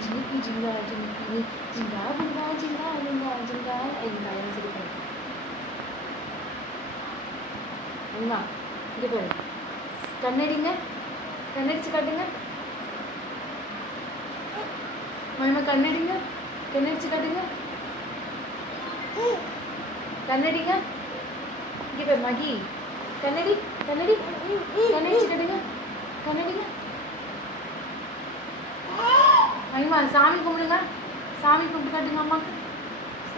ஜிமிக்கி ஜிங்கா ஜிமிக்கி ஜிங்கா புங்கா ஜிங்கா புங்கா ஜிங்கா இந்த சரி பண்ணு அம்மா இங்கே பாரு கண்ணடிங்க கண்ணடிச்சு காட்டுங்க மகிமா கண்ணடிங்க கண்ணடிச்சு காட்டுங்க கண்ணடிங்க இங்கே பாரு மகி கண்ணடி கண்ணடி கண்ணடிச்சு காட்டுங்க கண்ணடிங்க மகிமா சாமி கும்பிடுங்க சாமி கும்பிட்டு காட்டுங்க அம்மாக்கு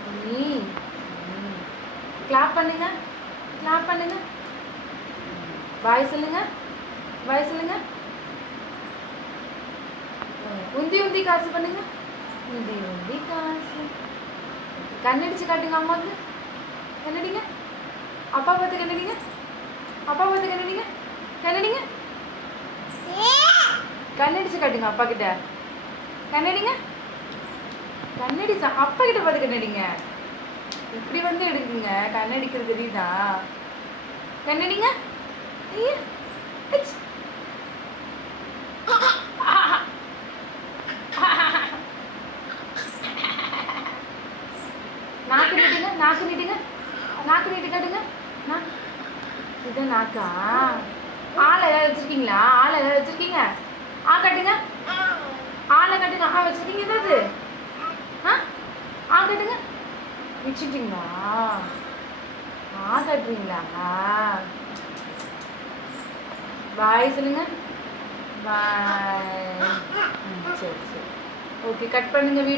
சரி கிளாப் பண்ணுங்க கிளாப் பண்ணுங்க பாய் சொல்லுங்க பாய் சொல்லுங்க உந்தி உந்தி காசு பண்ணுங்க உந்தி உந்தி காசு கண்ணடிச்சு காட்டுங்க அம்மாக்கு கண்ணடிங்க அப்பா பார்த்து கண்ணடிங்க அப்பா பார்த்து கண்ணடிங்க கண்ணடிங்க கண்ணடிச்சு காட்டுங்க அப்பா கிட்ட கண்ணடிங்க கண்ணடி அப்பா கிட்ட பார்த்து கண்ணடிங்க இப்படி வந்து எடுக்குங்க கண்ணடிக்கிறது தெரியுதா கண்ணடிங்க நாக்கு நீட்டுங்க நாக்கு நீட்டுங்க நாக்கு நீட்டு காட்டுங்க இது நாக்கா ஆளை ஏதாவது வச்சிருக்கீங்களா ஆளை ஏதாவது வச்சிருக்கீங்க ஆ கட்டுங்க ஆளை கட்டுங்க ஆ வச்சிருக்கீங்க ஏதாவது ஆ கட்டுங்க வச்சுட்டீங்களா ஆ கட்டுறீங்களா பாய் சொல்லுங்க பாய் சரி சரி ஓகே கட் பண்ணுங்க வீடியோ